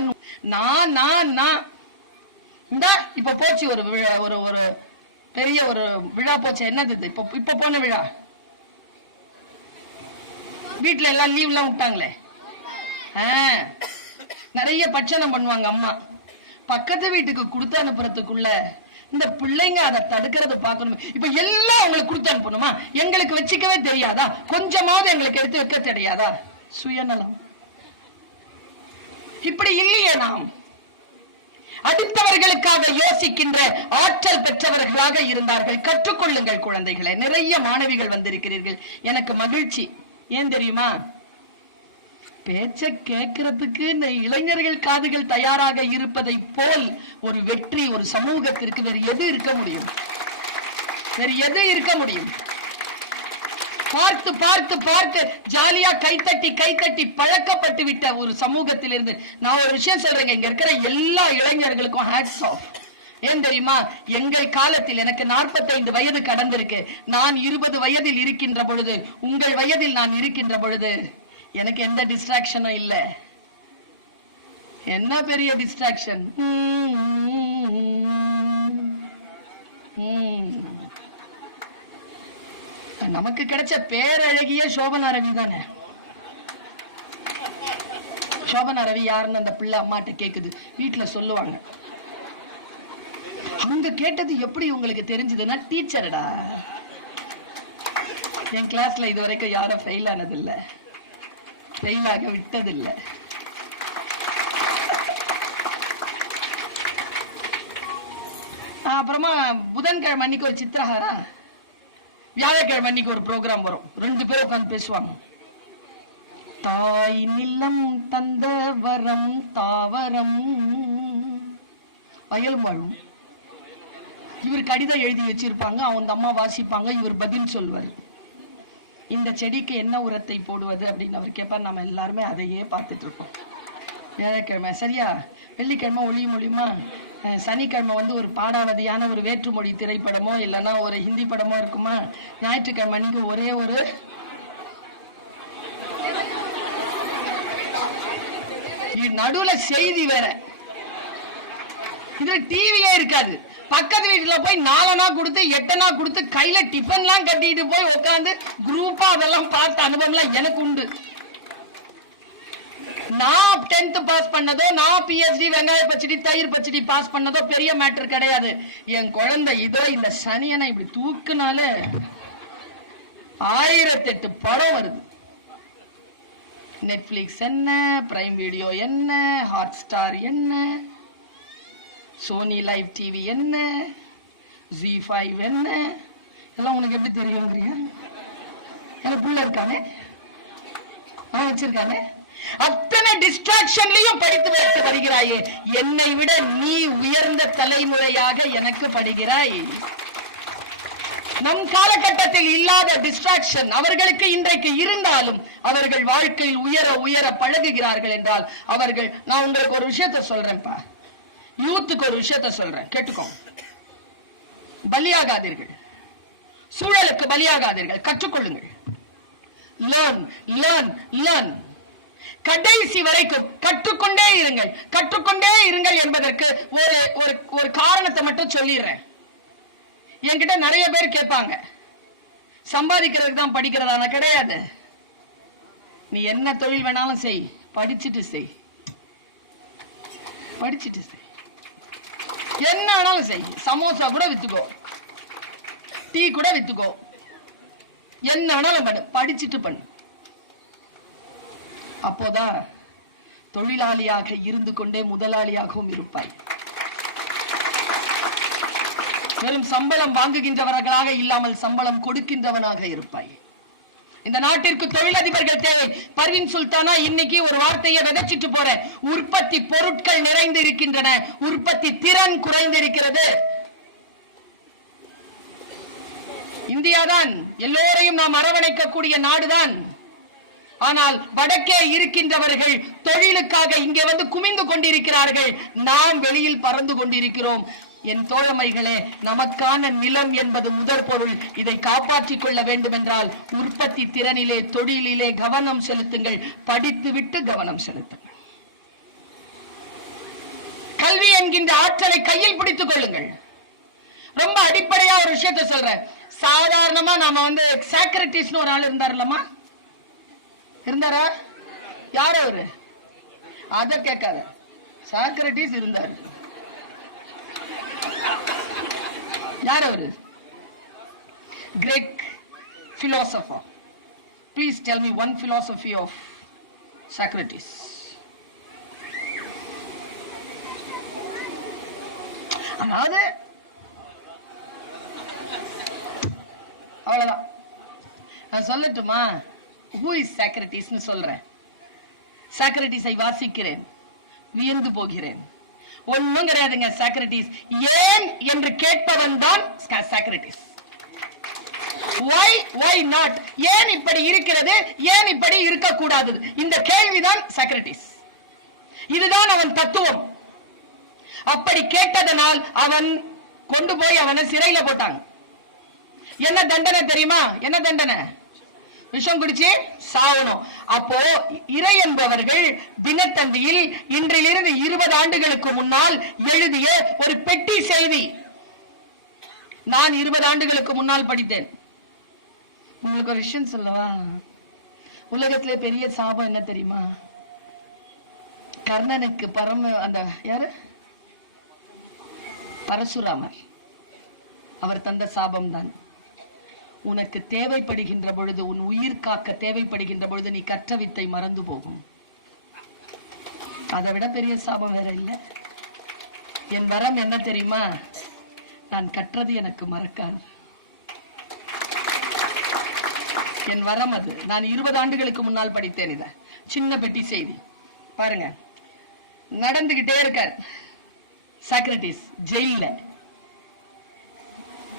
மீன். நான் நான் நான் இந்த இப்ப போச்சு ஒரு ஒரு ஒரு பெரிய ஒரு விழா போச்சு. என்னது இது? இப்ப இப்ப போன விழா. வீட்ல எல்லாம் லீவ் எல்லாம் விட்டாங்களே? ஆ, நிறைய பட்சணம் பண்ணுவாங்க அம்மா. பக்கத்து வீட்டுக்கு கொடுத்து அனுப்புறதுக்குள்ள இந்த பிள்ளைங்க அதை தடுக்கிறது பார்க்கணும். இப்ப எல்லாம் உங்களுக்கு கொடுத்து அனுப்பணுமா? எங்களுக்கு வச்சுக்கவே தெரியாதா? கொஞ்சமாவது எங்களுக்கு எடுத்து வைக்க தெரியாதா? சுயநலம். இப்படி இல்லையே நாம். அடுத்தவர்களுக்காக யோசிக்கின்ற ஆற்றல் பெற்றவர்களாக இருந்தார்கள். கற்றுக்கொள்ளுங்கள் குழந்தைகளை. நிறைய மாணவிகள் வந்திருக்கிறீர்கள். எனக்கு மகிழ்ச்சி. ஏன் தெரியுமா? பேச்ச கேட்கறதுக்கு இந்த இளைஞர்கள் காதுகள் தயாராக இருப்பதை போல் ஒரு வெற்றி ஒரு சமூகத்திற்கு வேறு எது இருக்க முடியும்? வேறு எது இருக்க முடியும்? பார்த்து பார்த்து பார்த்து ஜாலியா கைத்தட்டி கைத்தட்டி பழக்கப்பட்டு விட்ட ஒரு சமூகத்திலிருந்து நான் ஒரு விஷயம் சொல்றேங்க. இங்க இருக்கிற எல்லா இளைஞர்களுக்கும் ஹேட்ஸ் ஆஃப் ஏன் தெரியுமா? எங்கள் காலத்தில் எனக்கு 45 வயது கடந்திருக்கு. நான் இருபது வயதில் இருக்கின்ற பொழுது உங்கள் வயதில் நான் இருக்கின்ற பொழுது எனக்கு எந்த டிஸ்ட்ராக்ஷனும் இல்ல. என்ன பெரிய டிஸ்ட்ராக்ஷன் நமக்கு கிடைச்ச பேரழகிய சோபனா ரவி தானே? சோபனா ரவி யாருன்னு அந்த பிள்ளை அம்மாட்ட கேக்குது. வீட்டுல சொல்லுவாங்க. அவங்க கேட்டது எப்படி உங்களுக்கு தெரிஞ்சதுன்னா டீச்சர்டா. என் கிளாஸ்ல இது வரைக்கும் யாரும் ஃபெயில் ஆனது இல்ல ஃபெயில் ஆக விட்டதில்ல. அப்புறமா புதன்கிழமை அன்னைக்கு ஒரு சித்திரஹாரா வியாழக்கிழமை அன்னைக்கு ஒரு ப்ரோக்ராம் வரும். ரெண்டு பேரும் உட்கார்ந்து பேசுவாங்க. தாய் நிலம் தந்த வரம் தாவரம். வயலும் வாழும் இவர் கடிதம் எழுதி வச்சிருப்பாங்க அவங்க அம்மா வாசிப்பாங்க இவர் பதில் சொல்வார். இந்த செடிக்கு என்ன உரத்தை போடுவது அப்படின்னு அவர் கேட்பார் நம்ம எல்லாருமே அதையே பார்த்துட்டு இருப்போம். வியாழக்கிழமை சரியா? வெள்ளிக்கிழமை ஒளி ஒளியுமா? சனிக்கிழமை வந்து ஒரு பாடாவதியான ஒரு வேற்றுமொழி திரைப்படமோ இல்லைன்னா ஒரு ஹிந்தி படமோ இருக்குமா? ஞாயிற்றுக்கிழமை அன்னைக்கு ஒரே ஒரு நடுவுல செய்தி வேற. இதுல டிவியே இருக்காது. பக்கத்து வீட்டுல போய் நாலனா கொடுத்து எட்டனா கொடுத்து கையில டிஃபன்லாம் கட்டிட்டு போய் உட்காந்து குரூப்பா அதெல்லாம் பார்த்த அனுபவம்லாம் எனக்கு உண்டு. நான் டென்த் பாஸ் பண்ணதோ நான் பிஎஸ்டி வெங்காய பச்சடி தயிர் பச்சடி பாஸ் பண்ணதோ பெரிய மேட்டர் கிடையாது. என் குழந்தை இதோ இந்த சனியனை இப்படி தூக்குனாலே ஆயிரத்தெட்டு படம் வருது. நெட்ஃபிளிக்ஸ் என்ன? பிரைம் வீடியோ என்ன? ஹாட் ஸ்டார் என்ன சோனி லைவ் டிவி என்ன? ஜி ஃபைவ் என்ன? இதெல்லாம் உனக்கு எப்படி தெரியுங்கிறியா? எனக்கு புள்ள இருக்கானே? அவன் வச்சிருக்கானே? அத்தனை டிஸ்ட்ராக்ஷன்லயும் படித்து வைத்து வருகிறாயே. என்னை விட நீ உயர்ந்த தலைமுறையாக எனக்கு படுகிறாய். நம் காலகட்டத்தில் இல்லாத டிஸ்ட்ராக்ஷன் அவர்களுக்கு இன்றைக்கு இருந்தாலும் அவர்கள் வாழ்க்கையில் உயர உயர பழகுகிறார்கள் என்றால் அவர்கள் நான் உங்களுக்கு ஒரு விஷயத்த சொல்றேன்ப்பா. யூத்துக்கு ஒரு விஷயத்த சொல்றேன் கேட்டுக்கோ. பலியாகாதீர்கள். சூழலுக்கு பலியாகாதீர்கள். கற்றுக்கொள்ளுங்கள். லேர்ன் லேர்ன் லேர்ன் கடைசி வரைக்கும் கற்றுக்கொண்டே இருங்கள். கற்றுக்கொண்டே இருங்கள் என்பதற்கு ஒரு ஒரு ஒரு காரணத்தை மட்டும் சொல்லிடுறேன். என்கிட்ட நிறைய பேர் கேட்பாங்க. சம்பாதிக்கிறதுக்கு தான் படிக்கிறதான கிடையாது. நீ என்ன தொழில் வேணாலும் செய். படிச்சுட்டு செய். படிச்சுட்டு செய். என்ன வேணாலும் செய். சமோசா கூட வித்துக்கோ. டீ கூட வித்துக்கோ. என்ன வேணாலும் பண்ணு. படிச்சுட்டு பண்ணு. அப்போதான் தொழிலாளியாக இருந்து கொண்டே முதலாளியாகவும் இருப்பாய். வெறும் சம்பளம் வாங்குகின்றவர்களாக இல்லாமல் சம்பளம் கொடுக்கின்றவனாக இருப்பாய். இந்த நாட்டிற்கு தொழிலதிபர்கள் தேவை. பர்வின் சுல்தானா இன்னைக்கு ஒரு வார்த்தையை விதைச்சிட்டு போற. உற்பத்தி பொருட்கள் நிறைந்து இருக்கின்றன உற்பத்தி திறன் குறைந்திருக்கிறது. இந்தியாதான் எல்லோரையும் நாம் அரவணைக்கக்கூடிய நாடுதான். ஆனால் வடக்கே இருக்கின்றவர்கள் தொழிலுக்காக இங்கே வந்து குமிந்து கொண்டிருக்கிறார்கள். நாம் வெளியில் பறந்து கொண்டிருக்கிறோம். என் தோழமைகளே நமக்கான நிலம் என்பது முதற் பொருள். இதை காப்பாற்றிக் கொள்ள வேண்டும் என்றால் உற்பத்தி திறனிலே தொழிலிலே கவனம் செலுத்துங்கள். படித்துவிட்டு கவனம் செலுத்துங்கள். கல்வி என்கின்ற ஆற்றலை கையில் பிடித்துக் கொள்ளுங்கள். ரொம்ப அடிப்படையா ஒரு விஷயத்தை சொல்றேன். சாதாரணமா நாம வந்து சாக்ரட்டிஸ்னு ஒரு ஆள் இருந்தாருலமா இருந்தாரா? யார் அவரு? அத கேட்காத. சாக்ரட்டிஸ் இருந்தார். யார் அவரு? Greek philosopher. Please tell me one philosophy of Socrates அதாவது அவ்வளவுதான். சொல்லட்டுமா? ஹூ இஸ் சாக்ரட்டிஸ்னு சொல்றேன். சாக்ரட்டிஸை வாசிக்கிறேன். வியந்து போகிறேன். ஒண்ணும் கிடையாதுங்க சாக்ரட்டிஸ் ஏன் என்று கேட்பவன் தான் சாக்ரட்டிஸ் ஒய் ஒய் நாட் ஏன் இப்படி இருக்கிறது? ஏன் இப்படி இருக்கக்கூடாது? இந்த கேள்விதான் சாக்ரட்டிஸ் இதுதான் அவன் தத்துவம். அப்படி கேட்டதனால் அவன் கொண்டு போய் அவனை சிறையில போட்டாங்க என்ன தண்டனை தெரியுமா? என்ன தண்டனை? விஷம் குடிச்சு சாவணும் அப்போ இறை என்பவர்கள் தினத்தந்தியில் இன்றிலிருந்து இருபது ஆண்டுகளுக்கு முன்னால் எழுதிய ஒரு பெட்டி செய்தி. நான் இருபது ஆண்டுகளுக்கு முன்னால் படித்தேன். உங்களுக்கு ஒரு விஷயம் சொல்லவா? உலகத்திலே பெரிய சாபம் என்ன தெரியுமா? கர்ணனுக்கு பரம அந்த யாரு? பரசுராமர். அவர் தந்த சாபம் தான் உனக்கு தேவைப்படுகின்ற பொழுது உன் உயிர் காக்க தேவைப்படுகின்ற பொழுது நீ கற்ற வித்தை மறந்து போகும். அதை விட பெரிய சாபம் வேற இல்லை. என் வரம் என்ன தெரியுமா? நான் கற்றது எனக்கு மறக்காது. என் வரம் அது. நான் இருபது ஆண்டுகளுக்கு முன்னால் படித்தேன் இத. சின்ன பெட்டி செய்தி. பாருங்க. நடந்துகிட்டே இருக்கார். சாக்ரட்டிஸ் ஜெயில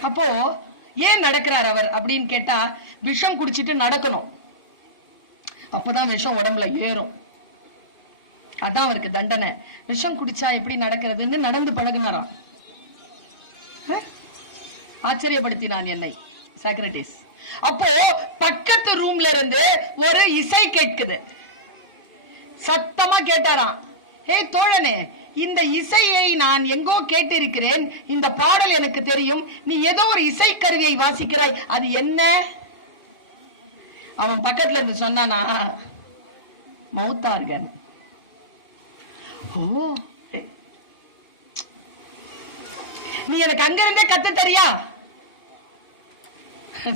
அப்போ ஏன் நடக்கிறார் அவர் அப்படின்னு கேட்டா விஷம் குடிச்சிட்டு நடக்கணும். அப்பதான் விஷம் உடம்புல ஏறும். அதான் அவருக்கு தண்டனை. விஷம் குடிச்சா எப்படி நடக்கிறதுன்னு நடந்து பழகுனாராம். ஆச்சரியப்படுத்தினான் என்னை சாக்ரட்டிஸ் அப்போ பக்கத்து ரூம்ல இருந்து ஒரு இசை கேட்குது. சத்தமா கேட்டாராம். ஏய் தோழனே இந்த இசையை நான் எங்கோ கேட்டிருக்கிறேன். இந்த பாடல் எனக்கு தெரியும். நீ ஏதோ ஒரு இசை கருவியை வாசிக்கிறாய். அது என்ன? அவன் பக்கத்துல இருந்து சொன்னானா மௌத்தார்கன். ஓ நீ எனக்கு அங்க இருந்தே கத்து தரியா?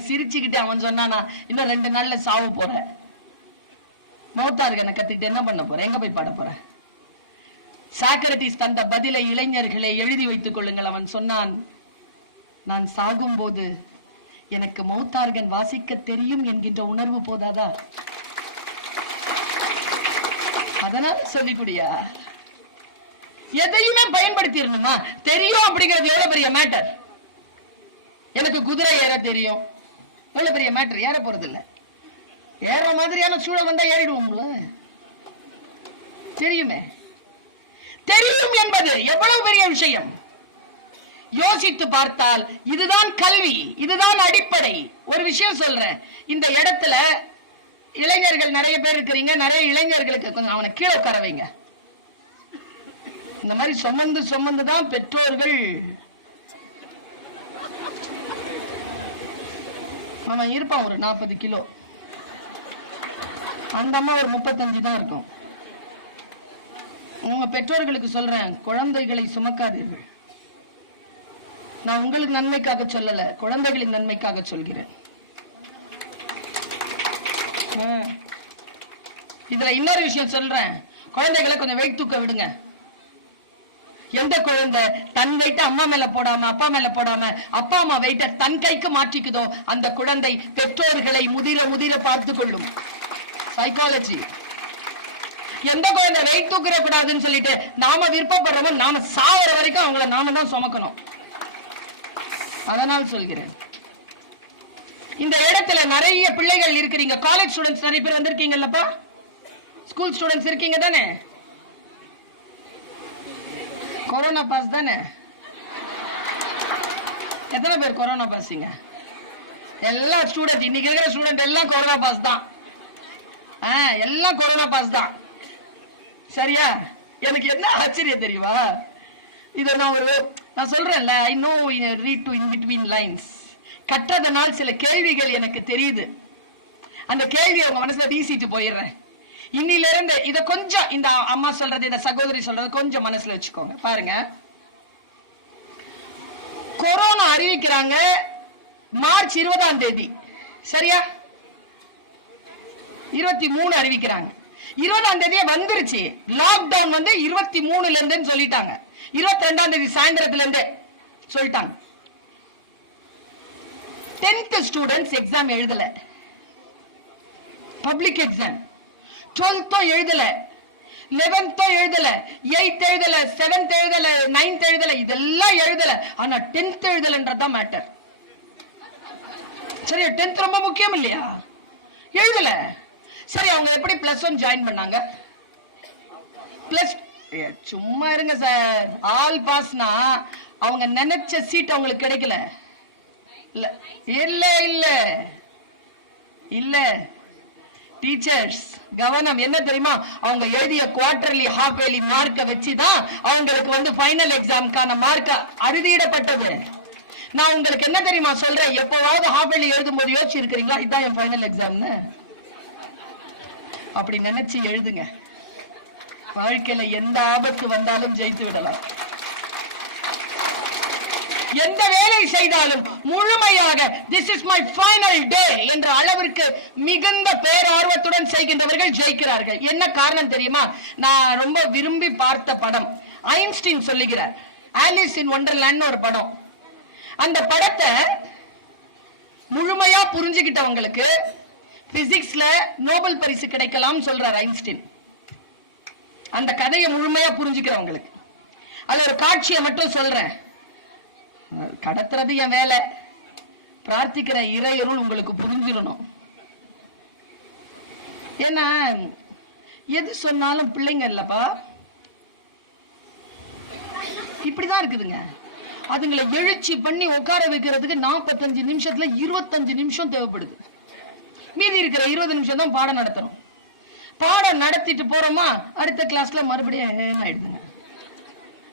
சிரிச்சுக்கிட்டு அவன் சொன்னானா இன்னும் ரெண்டு நாள்ல சாவு போற. மௌத்தார்கனை கத்துக்கிட்டு என்ன பண்ண போற? எங்க போய் பாட போற? சாக்ரட்டிஸ் தந்த பதிலை இளைஞர்களை எழுதி வைத்துக் கொள்ளுங்கள் அவன் சொன்னான் நான் சாகும்போது எனக்கு மௌத்தார்கன் வாசிக்க தெரியும் என்கின்ற உணர்வு போதாதா? அதனால சொல்லிக்கூடியா எதையுமே பயன்படுத்திடணுமா தெரியும் அப்படிங்கிறது எவ்வளவு பெரிய மேட்டர் எனக்கு குதிரை ஏற தெரியும். எவ்வளவு பெரிய மேட்டர் ஏற போறது இல்ல ஏற மாதிரியான சூழல் வந்தா ஏறிடுவோம்ல. தெரியுமே. தெரியும் என்பது எவ்வளவு பெரிய விஷயம்? யோசித்து பார்த்தால் இதுதான் கல்வி இதுதான் அடிப்படை. ஒரு விஷயம் சொல்றேன். இந்த இடத்துல இளைஞர்கள் நிறைய பேர் இருக்கிறீங்க நிறைய இளைஞர்களுக்கு கொஞ்சம் அவனை கீழே உட்கார வைங்க. இந்த மாதிரி சுமந்து சுமந்து தான் பெற்றோர்கள். அவன் இருப்பான் ஒரு நாற்பது கிலோ. அந்த அம்மா ஒரு முப்பத்தஞ்சு தான் இருக்கும். உங்க பெற்றோர்களுக்கு சொல்றேன் குழந்தைகளை சுமக்காதீர்கள். நான் உங்களுக்கு நன்மைக்காக சொல்லல குழந்தைகளின் நன்மைக்காக சொல்கிறேன். இதுல இன்னொரு விஷயம் சொல்றேன். குழந்தைகளை கொஞ்சம் வெயிட் தூக்க விடுங்க. எந்த குழந்தை தன் வெயிட்ட அம்மா மேல போடாம அப்பா மேல போடாம அப்பா அம்மா வெயிட்ட தன் கைக்கு மாற்றிக்குதோ அந்த குழந்தை பெற்றோர்களை முதிர முதிர பார்த்து கொள்ளும். சைக்காலஜி எந்த குழந்தை வெயிட் தூக்கிற கூடாதுன்னு சொல்லிட்டு நாம விருப்பப்படுறவன் நாம சாவர வரைக்கும் அவங்கள நாம தான் சுமக்கணும். அதனால் சொல்கிறேன். இந்த இடத்துல நிறைய பிள்ளைகள் இருக்கிறீங்க. காலேஜ் ஸ்டூடெண்ட்ஸ் நிறைய பேர் வந்திருக்கீங்கல்லப்பா? ஸ்கூல் ஸ்டூடெண்ட்ஸ் இருக்கீங்க தானே? கொரோனா பாஸ் தானே? எத்தனை பேர் கொரோனா பாஸிங்க எல்லா ஸ்டூடெண்ட் இன்னைக்கு இருக்கிற ஸ்டூடெண்ட் எல்லாம் கொரோனா பாஸ் தான். ஆ, எல்லாம் கொரோனா பாஸ் தான். சரியா? எனக்கு என்ன ஆச்சரியம் தெரியுமா? இதை நான் ஒரு நான் சொல்றேன்ல I know read to in between lines கற்றதனால் சில கேள்விகள் எனக்கு தெரியுது. அந்த கேள்வி உங்க மனசுல வீசிட்டு போயிடுறேன். இன்னில இருந்து இத கொஞ்சம் இந்த அம்மா சொல்றது இந்த சகோதரி சொல்றது கொஞ்சம் மனசுல வச்சுக்கோங்க. பாருங்க. கொரோனா அறிவிக்கிறாங்க மார்ச் இருபதாம் தேதி. சரியா? இருபத்தி மூணு அறிவிக்கிறாங்க. இருபதாம் தேதியே வந்துருச்சு. லாக்டவுன் வந்து இருபத்தி மூணுல இருந்துன்னு சொல்லிட்டாங்க. இருபத்தி ரெண்டாம் தேதி சாயந்தரத்துல இருந்தே சொல்லிட்டாங்க. டென்த் ஸ்டூடெண்ட்ஸ் எக்ஸாம் எழுதல. பப்ளிக் எக்ஸாம் டுவெல்த்தும் எழுதல. லெவன்த்தும் எழுதல. எயித் எழுதல. செவன்த் எழுதல. நைன்த் எழுதல. இதெல்லாம் எழுதல. ஆனா டென்த் எழுதலன்றதுதான் மேட்டர் சரி டென்த் ரொம்ப முக்கியம் இல்லையா? எழுதல. சரி அவங்க எப்படி பிளஸ் ஒன் ஜாயின் பண்ணாங்க? பிளஸ் சும்மா இருங்க சார் ஆல் பாஸ்னா அவங்க நினைச்ச சீட் அவங்களுக்கு கிடைக்கல. இல்ல இல்ல இல்ல. இல்ல. டீச்சர்ஸ் கவனம். என்ன தெரியுமா? அவங்க எழுதிய குவார்டர்லி ஹாஃப் இயர்லி மார்க்க வச்சு தான் அவங்களுக்கு வந்து ஃபைனல் எக்ஸாம்க்கான மார்க் அறுதியிடப்பட்டது. நான் உங்களுக்கு என்ன தெரியுமா சொல்றேன்? எப்போவாவது ஹாஃப் இயர்லி எழுதும் போது யோசிச்சு இருக்கிறீங்களா இதான் என் ஃபைனல் எக்ஸாம்னு அப்படி நினைச்சு எழுதுங்க. வாழ்க்கையில எந்த ஆபத்து வந்தாலும் ஜெயித்து விடலாம். எந்த வேலை செய்தாலும் முழுமையாக this is my final day என்ற அளவிற்கு மிகுந்த பேரார்வத்துடன் செய்கின்றவர்கள் ஜெயிக்கிறார்கள். என்ன காரணம் தெரியுமா? நான் ரொம்ப விரும்பி பார்த்த படம். ஐன்ஸ்டீன் சொல்லுகிறார். ஆலிஸ் இன் ஒண்டர்லேண்ட் ஒரு படம். அந்த படத்தை முழுமையா புரிஞ்சுக்கிட்டவங்களுக்கு பிசிக்ஸ்ல நோபல் பரிசு கிடைக்கலாம் சொல்றார் ஐன்ஸ்டீன். அந்த கதையை முழுமையா புரிஞ்சுக்கிறவங்களுக்கு அது ஒரு காட்சியை மட்டும் சொல்றேன். கடத்துறது என் வேலை. பிரார்த்திக்கிற இறையருள் உங்களுக்கு புரிஞ்சிடணும். ஏன்னா எது சொன்னாலும் பிள்ளைங்க இல்லப்பா. இப்படிதான் இருக்குதுங்க. அதுங்களை எழுச்சி பண்ணி உட்கார வைக்கிறதுக்கு நாற்பத்தஞ்சு நிமிஷத்துல இருபத்தஞ்சு நிமிஷம் தேவைப்படுது. மீதி இருக்கிற இருபது நிமிஷம் தான் பாடம் நடத்துறோம் பாடம் நடத்திட்டு போறோமா அடுத்த கிளாஸ்ல மறுபடியும் ஆயிடுதுங்க.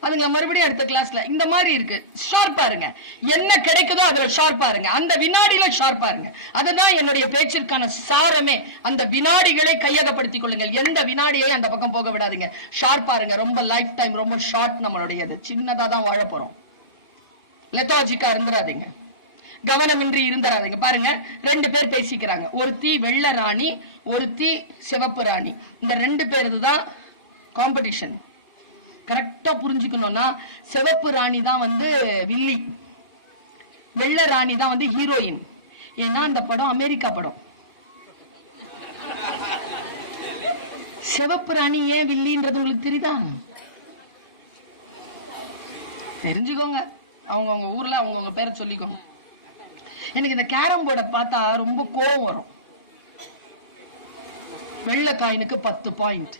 அதுங்களை மறுபடியும் அடுத்த கிளாஸ்ல இந்த மாதிரி இருக்கு. ஷார்ப்பா இருங்க. என்ன கிடைக்குதோ அதுல ஷார்ப்பா இருங்க. அந்த வினாடியில ஷார்ப்பா இருங்க. அதுதான் என்னுடைய பேச்சிற்கான சாரமே. அந்த வினாடிகளை கையகப்படுத்திக் கொள்ளுங்கள். எந்த வினாடியையும் அந்த பக்கம் போக விடாதீங்க. ஷார்ப்பா இருங்க. ரொம்ப லைஃப் டைம் ரொம்ப ஷார்ட் நம்மளுடையது. சின்னதா தான் வாழ போறோம். லெத்தாஜிக்கா இருந்துடாதீங்க கவனமின்றி இருந்துடாதீங்க பாருங்க ரெண்டு பேர் பேசிக்கிறாங்க. ஒருத்தி வெள்ளை ராணி ஒருத்தி சிவப்பு ராணி. இந்த ரெண்டு பேருது தான் காம்படிஷன் கரெக்டா புரிஞ்சுக்கணும்னா சிவப்பு ராணி தான் வந்து வில்லி. வெள்ளை ராணி தான் வந்து ஹீரோயின் ஏன்னா அந்த படம் அமெரிக்கா படம். சிவப்பு ராணி ஏன் வில்லின்றது உங்களுக்கு தெரியுதா? தெரிஞ்சுக்கோங்க. அவங்கவுங்க ஊர்ல அவங்கவுங்க பேரை சொல்லிக்கோங்க. எனக்கு இந்த கேரம் போர்டை பார்த்தா ரொம்ப கோவம் வரும். வெள்ளை காயினுக்கு பத்து பாயிண்ட்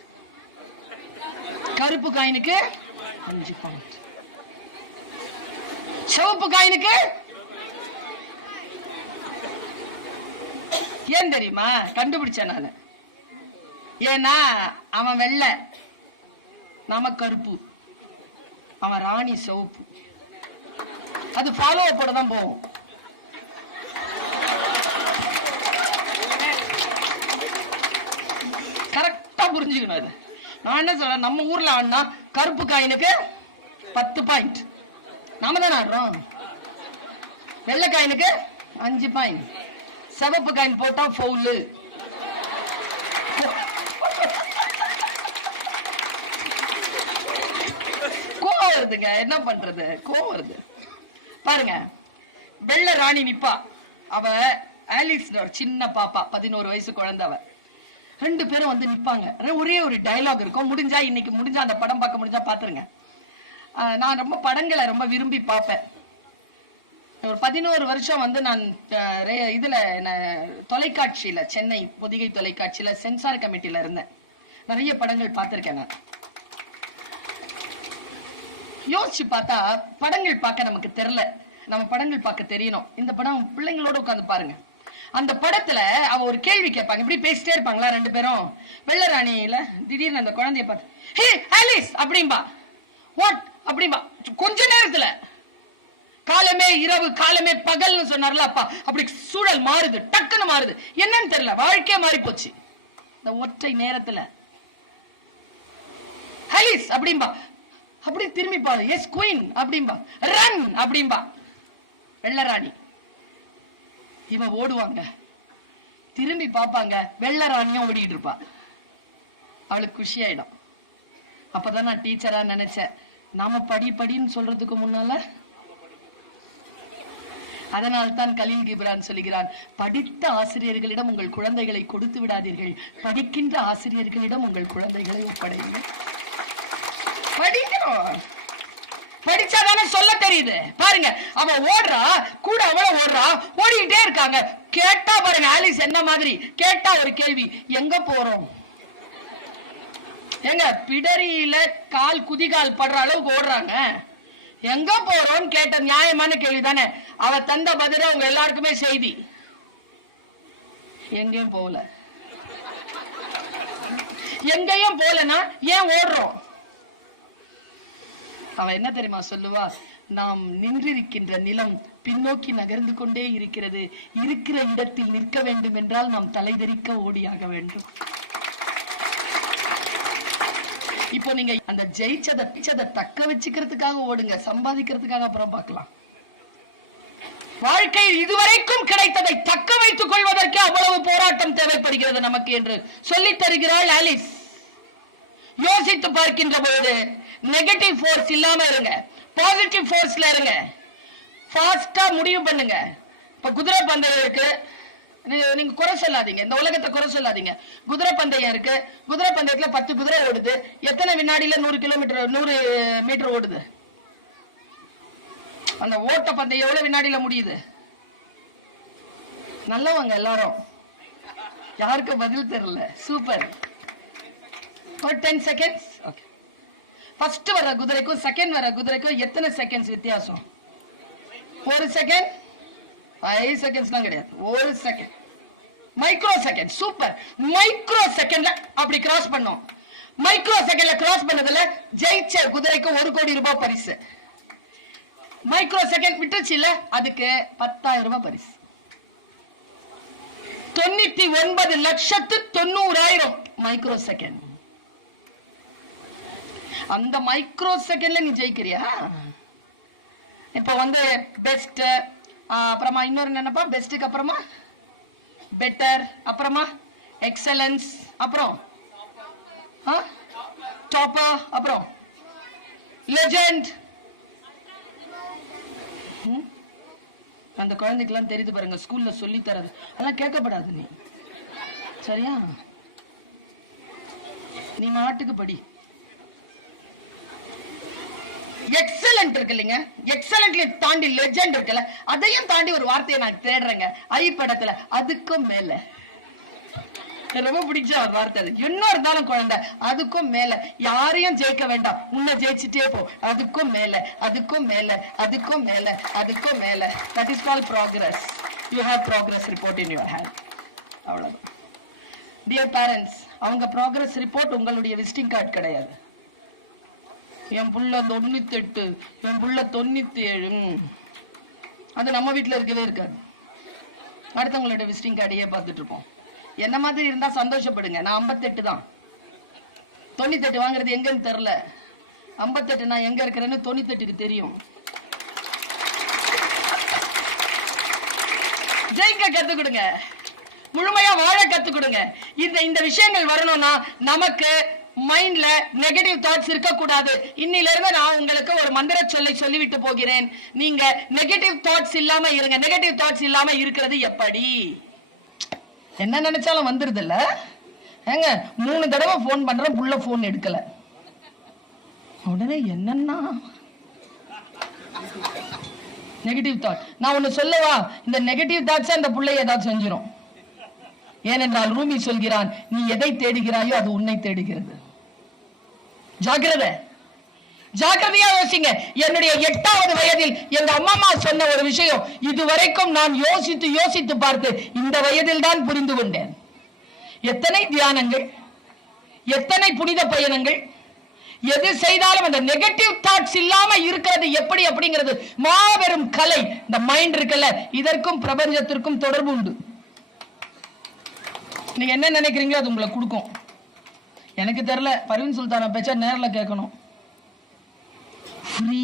கருப்பு காயினுக்கு அஞ்சு பாயிண்ட் சிவப்பு காயினுக்கு ஏன் தெரியுமா? கண்டுபிடிச்சேன் நான். ஏன்னா அவன் வெள்ளை நாம கருப்பு. அவன் ராணி சிவப்பு. அது ஃபாலோ போட தான் போகும் கரெக்டாக புரிஞ்சுக்கணும் அது. நான் என்ன சொல்கிறேன் நம்ம ஊரில் ஆடினா கருப்பு காயினுக்கு பத்து பாயிண்ட் நாம தானே ஆடுறோம்? வெள்ளை காயினுக்கு அஞ்சு பாயிண்ட் சிவப்பு காயின் போட்டால் ஃபவுலு கோவம் வருதுங்க. என்ன பண்றது? கோவம் வருது. பாருங்க. வெள்ளை ராணி நிப்பா. அவ ஆலிஸ் ஒரு சின்ன பாப்பா பதினோரு வயசு குழந்தை அவ. ரெண்டு பேரும் வந்து நிற்பாங்க ஒரே ஒரு டயலாக் இருக்கும். முடிஞ்சா இன்னைக்கு முடிஞ்சா அந்த படம் பார்க்க முடிஞ்சா பார்த்துருங்க நான் ரொம்ப படங்களை ரொம்ப விரும்பி பார்ப்பேன். ஒரு பதினோரு வருஷம் வந்து நான் இதில் ரே- சென்னை பொதிகை தொலைக்காட்சியில் சென்சார் கமிட்டியில் இருந்தேன். நிறைய படங்கள் பார்த்துருக்கேன் நான். யோசிச்சு பார்த்தா படங்கள் பார்க்க நமக்கு தெரில நம்ம படங்கள் பார்க்க தெரியணும். இந்த படம் பிள்ளைங்களோட உட்காந்து பாருங்கள் அந்த படத்துல அவ ஒரு கேள்வி கேட்பாங்க. இப்படி பேசிட்டே இருப்பாங்களா ரெண்டு பேரும்? வெள்ளராணியில திடீர்னு அந்த குழந்தைய பார்த்து ஹே ஆலிஸ் அப்படிம்பா. வாட் அப்படிம்பா. கொஞ்ச நேரத்துல காலமே இரவு காலமே பகல்னு சொன்னார்ல அப்பா. அப்படி சூழல் மாறுது டக்குன்னு மாறுது. என்னன்னு தெரியல வாழ்க்கையே மாறி போச்சு. இந்த ஒற்றை நேரத்துல ஹலிஸ்! அப்படிம்பா. அப்படி திரும்பி பாரு. எஸ் குயின் அப்படிம்பா. ரன் அப்படிம்பா. வெள்ளராணி இவன் ஓடுவாங்க. திரும்பி பார்ப்பாங்க. வெள்ளராணியும் ஓடிட்டு இருப்பா. அவளுக்கு குஷி ஆயிடும் அப்பதான் நான் டீச்சரா நினைச்சேன். நாம படி படின்னு சொல்றதுக்கு முன்னால அதனால் தான் கலீல் கிப்ரான் சொல்கிறான் படித்த ஆசிரியர்களிடம் உங்கள் குழந்தைகளை கொடுத்து விடாதீர்கள். படிக்கின்ற ஆசிரியர்களிடம் உங்கள் குழந்தைகளை ஒப்படையுங்கள் படிக்கிறோம். படிச்சாதானே சொல்ல தெரியுது. பாருங்க அவ ஓடுறா கூட அவள ஓடுறா ஓடிக்கிட்டே இருக்காங்க. கேட்டா பாருங்க ஆலிஸ் என்ன மாதிரி? கேட்டா ஒரு கேள்வி எங்க போறோம்? எங்க பிடரியில கால் குதிகால் படுற அளவுக்கு ஓடுறாங்க. எங்க போறோம்னு கேட்ட நியாயமான கேள்வி தானே. அவ தந்த பதில உங்க எல்லாருக்குமே செய்தி. எங்கேயும் போகல. எங்கேயும் போகலன்னா ஏன் ஓடுறோம்? அவ என்ன தெரியுமா சொல்லுவா? நாம் நின்றிருக்கின்ற நிலம் பின்னோக்கி நகர்ந்து கொண்டே இருக்கிறது. இருக்கிற இடத்தில் நிற்க வேண்டும் என்றால் நாம் தலைதெறிக்க ஓடியாக வேண்டும். இப்போ நீங்க அந்த ஜெயிச்சதை பிச்சதை தக்க வச்சுக்கிறதுக்காக ஓடுங்க. சம்பாதிக்கிறதுக்காக அப்புறம் பார்க்கலாம். வாழ்க்கையில் இதுவரைக்கும் கிடைத்ததை தக்க வைத்துக் கொள்வதற்கு அவ்வளவு போராட்டம் தேவைப்படுகிறது நமக்கு என்று சொல்லித் தருகிறாள் ஆலிஸ். யோசித்து பார்க்கின்ற பொழுது நெகட்டிவ் ஃபோர்ஸ் இல்லாம இருங்க. பாசிட்டிவ் ஃபோர்ஸ்ல இருங்க. ஃபாஸ்டா முடிவு பண்ணுங்க. இப்ப குதிரை பந்தயம் இருக்கு. நீங்க குறை சொல்லாதீங்க. இந்த உலகத்தை குறை சொல்லாதீங்க. குதிரை பந்தயம் இருக்கு. குதிரை பந்தயத்துல பத்து குதிரை ஓடுது. எத்தனை வினாடியில நூறு கிலோமீட்டர் நூறு மீட்டர் ஓடுது? அந்த ஓட்ட பந்தயம் எவ்வளவு வினாடியில முடியுது? நல்லவங்க எல்லாரும். யாருக்கு பதில் தெரியல. சூப்பர் ஒரு டென் செகண்ட்ஸ் ஓகே ஃபர்ஸ்ட் வர குதிரைக்கும் செகண்ட் வர குதிரைக்கும் எத்தனை செகண்ட்ஸ் வித்தியாசம்? ஒரு செகண்ட் ஃபைவ் செகண்ட்ஸ்லாம் கிடையாது. ஒரு second micro second super micro செகண்ட்ல அப்படி கிராஸ் பண்ணோம். மைக்ரோ செகண்ட்ல கிராஸ் பண்ணதுல ஜெயிச்ச குதிரைக்கு ஒரு கோடி ரூபாய் பரிசு. மைக்ரோ செகண்ட் விட்டுச்சுல அதுக்கு பத்தாயிரம் ரூபாய் பரிசு. தொண்ணூத்தி ஒன்பது லட்சத்து தொண்ணூறாயிரம் மைக்ரோ செகண்ட் அந்த மைக்ரோ செகண்ட்ல நீ ஜெயிக்கிறியா? இப்போ வந்து பெஸ்ட் அப்புறமா இன்னொரு என்னப்பா? பெஸ்ட்டுக்கு அப்புறமா? பெட்டர் அப்புறமா? எக்ஸலன்ஸ் அப்புறம்? டாப்பர் அப்புறம்? லெஜெண்ட் அந்த குழந்தைக்கெல்லாம் தெரியுது பாருங்க ஸ்கூல்ல சொல்லி தரது. அதெல்லாம் கேட்கப்படாது நீ. சரியா? நீ மாட்டுக்கு படி. எக்ஸலண்ட் இருக்கு இல்லைங்க எக்ஸலண்ட்ல தாண்டி லெஜெண்ட் இருக்குல்ல. அதையும் தாண்டி ஒரு வார்த்தையை நான் தேடுறேங்க. ஐ படத்துல அதுக்கும் மேல. எனக்கு ரொம்ப பிடிச்ச ஒரு வார்த்தை அது. என்ன இருந்தாலும் குழந்தை அதுக்கும் மேல. யாரையும் ஜெயிக்க வேண்டாம். உன்னை ஜெயிச்சுட்டே போ. அதுக்கும் மேல அதுக்கும் மேல அதுக்கும் மேல அதுக்கும் மேல. That is call progress you have progress report in your hand அவ்வளவுதான். டியர் பேரண்ட்ஸ் அவங்க ப்ராக்ரஸ் ரிப்போர்ட் உங்களுடைய விசிட்டிங் கார்டு கிடையாது. என் புள்ள தொண்ணூத்தி எட்டு என் புள்ள தொண்ணூத்தி ஏழு அது நம்ம வீட்டில் இருக்கவே இருக்காது. அடுத்தவங்களோட விசிட்டிங் கார்டையே பார்த்துட்டு இருப்போம். என்ன மாதிரி இருந்தா சந்தோஷப்படுங்க. நான் ஐம்பத்தெட்டு தான். தொண்ணூத்தெட்டு வாங்குறது எங்கன்னு தெரில ஐம்பத்தெட்டு நான் எங்க இருக்கிறேன்னு தொண்ணூத்தெட்டுக்கு தெரியும். ஜெயிக்க கத்து கொடுங்க. முழுமையா வாழ கத்து கொடுங்க. இந்த இந்த விஷயங்கள் வரணும்னா நமக்கு மைண்ட்ல நெகட்டிவ் தாட்ஸ் இருக்கக்கூடாது. இன்னிலிருந்து நான் உங்களுக்கு ஒரு மந்திர சொல்லை சொல்லிவிட்டு போகிறேன். நீங்க நெகட்டிவ் தாட்ஸ் இல்லாம இருங்க. நெகட்டிவ் தாட்ஸ் இல்லாம இருக்கிறது எப்படி? என்ன நினைச்சாலும் வந்துருது இல்ல? ஏங்க மூணு தடவை ஃபோன் பண்றேன் புள்ள ஃபோன் எடுக்கல. உடனே என்னன்னா? நெகட்டிவ் தாட் நான் ஒன்னு சொல்லவா? இந்த நெகட்டிவ் தாட்ஸ் அந்த புள்ளைய ஏதாவது செஞ்சிடும் ஏனென்றால் ரூமி சொல்கிறான் நீ எதை தேடுகிறாயோ அது உன்னை தேடுகிறது. ஜாக்கிரதை. ஜாக்கிரதையா யோசிங்க. என்னுடைய எட்டாவது வயதில் எங்க அம்மா அம்மா சொன்ன ஒரு விஷயம் இதுவரைக்கும் நான் யோசித்து யோசித்து பார்த்து இந்த வயதில் தான் புரிந்து கொண்டேன். எத்தனை தியானங்கள் எத்தனை புனித பயணங்கள் எது செய்தாலும் அந்த நெகட்டிவ் தாட்ஸ் இல்லாம இருக்கிறது எப்படி அப்படிங்கிறது மாபெரும் கலை. இந்த மைண்ட் இருக்குல்ல இதற்கும் பிரபஞ்சத்திற்கும் தொடர்பு உண்டு. நீங்க என்ன நினைக்கிறீங்களோ அது உங்களை கொடுக்கும். எனக்கு தெரியல பர்வீன் சுல்தான பேச்சா நேரில் கேட்கணும். ஃப்ரீ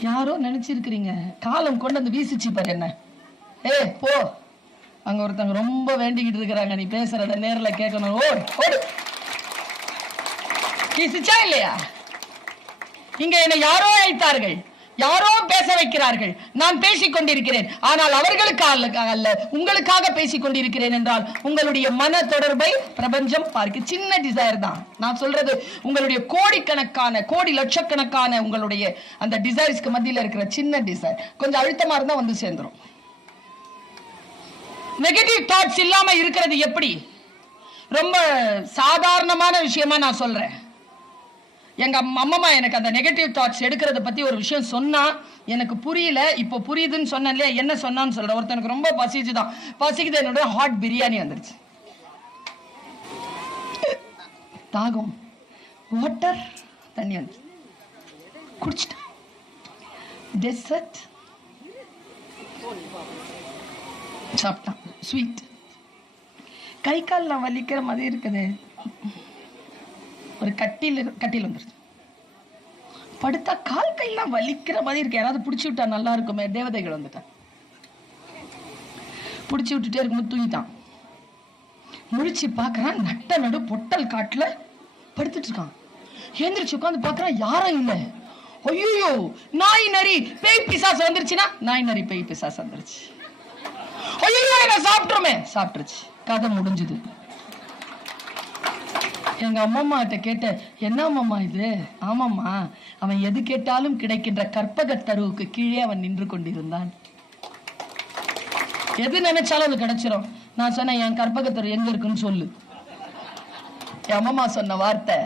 யாரோ நினைச்சிருக்கிறீங்க? காலம் கொண்டு அந்த வீசிச்சு பாரு என்ன. ஏ போ. அங்க ஒருத்தங்க ரொம்ப வேண்டிக்கிட்டு இருக்கிறாங்க நீ பேசுறத நேர்ல கேட்கணும். ஓடு ஓடு. வீசிச்சா இல்லையா? இங்க என்னை யாரோ அழைத்தார்கள். யாரோ பேச வைக்கிறார்கள். நான் பேசிக் கொண்டிருக்கிறேன் ஆனால் அவர்களுக்காக அல்ல அல்ல உங்களுக்காக பேசிக் கொண்டிருக்கிறேன் என்றால் உங்களுடைய மன தொடர்பை பிரபஞ்சம் பார்க்க சின்ன டிசைர் தான். நான் சொல்றது உங்களுடைய கோடிக்கணக்கான கோடி லட்சக்கணக்கான உங்களுடைய அந்த டிசைர்ஸ்க்கு மத்தியில் இருக்கிற சின்ன டிசைர் கொஞ்சம் அழுத்தமா இருந்தா வந்து சேர்ந்துரும். நெகட்டிவ் தாட்ஸ் இல்லாம இருக்கிறது எப்படி? ரொம்ப சாதாரணமான விஷயமா நான் சொல்றேன். எங்க அம்மா அம்மம்மா எனக்கு அந்த நெகட்டிவ் தாட்ஸ் எடுக்கிறத பத்தி ஒரு விஷயம் சொன்னா எனக்கு புரியல. இப்போ புரியுதுன்னு சொன்னேன் இல்லையா? என்ன சொன்னான்னு சொல்கிறேன் ஒருத்தனுக்கு ரொம்ப பசிச்சுதான். பசிக்குது என்னோட ஹாட் பிரியாணி வந்துருச்சு. தாகம். வாட்டர் தண்ணி வந்து குடிச்சிட்டேன். டெசர்ட் சாப்பிட்டான். ஸ்வீட் கை கால்லாம் வலிக்கிற மாதிரி இருக்குது. ஒரு கட்டில் கட்டில் வந்துருச்சு. படுத்தா கால் கையெல்லாம் வலிக்கிற மாதிரி இருக்கு. யாராவது பிடிச்சி விட்டா நல்லா இருக்குமே? தேவதைகள் வந்துட்டான் பிடிச்சி விட்டுட்டே இருக்கும்போது தூங்கிட்டான். முழிச்சு பார்க்கறான் நட்ட நடு பொட்டல் காட்டுல படுத்துட்டு இருக்கான். எழுந்திரிச்சு உட்காந்து பார்க்கறான் யாரும் இல்லை. ஐயோ நாய் நரி பேய் பிசாசு வந்துருச்சுன்னா நாய் நரி பேய் பிசாசு வந்துருச்சு. ஐயோ என்ன சாப்பிட்டுருமே. சாப்பிட்டுருச்சு. கதை முடிஞ்சுது. எங்க அம்மா கிட்ட கேட்ட என்ன அம்மம்மா இது? ஆமாம்மா அவன் எது கேட்டாலும் கிடைக்கின்ற கற்பக தருவுக்கு கீழே அவன் நின்று கொண்டிருந்தான். எது நினைச்சாலும் அது கிடைச்சிரும். நான் சொன்னேன் என் கற்பகத்தரு எங்க இருக்குன்னு சொல்லு. என் அம்மம்மா சொன்ன வார்த்தை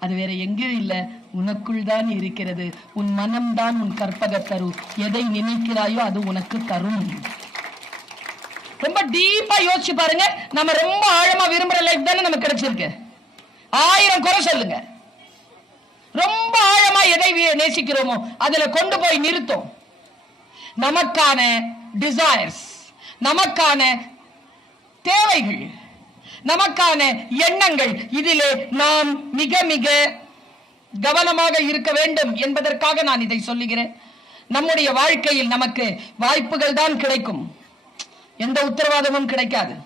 அது வேற எங்கேயும் இல்லை. உனக்குள் தான் இருக்கிறது. உன் மனம்தான் உன் கற்பகத்தரு எதை நினைக்கிறாயோ அது உனக்கு தரும். ரொம்ப டீப்பா யோசிச்சு பாருங்க. நம்ம ரொம்ப ஆழமா விரும்புற லைஃப் தானே நமக்கு கிடைச்சிருக்கு. ஆயிரம் குறை சொல்லுங்க. ரொம்ப ஆழமா எதை வி- நேசிக்கிறோமோ அதுல கொண்டு போய் நிறுத்தும். நமக்கான டிசைர்ஸ் நமக்கான தேவைகள் நமக்கான எண்ணங்கள் இதிலே நாம் மிக மிக கவனமாக இருக்க வேண்டும் என்பதற்காக நான் இதை சொல்லுகிறேன். நம்முடைய வாழ்க்கையில் நமக்கு வாய்ப்புகள் தான் கிடைக்கும். எந்த உத்தரவாதமும் கிடைக்காது.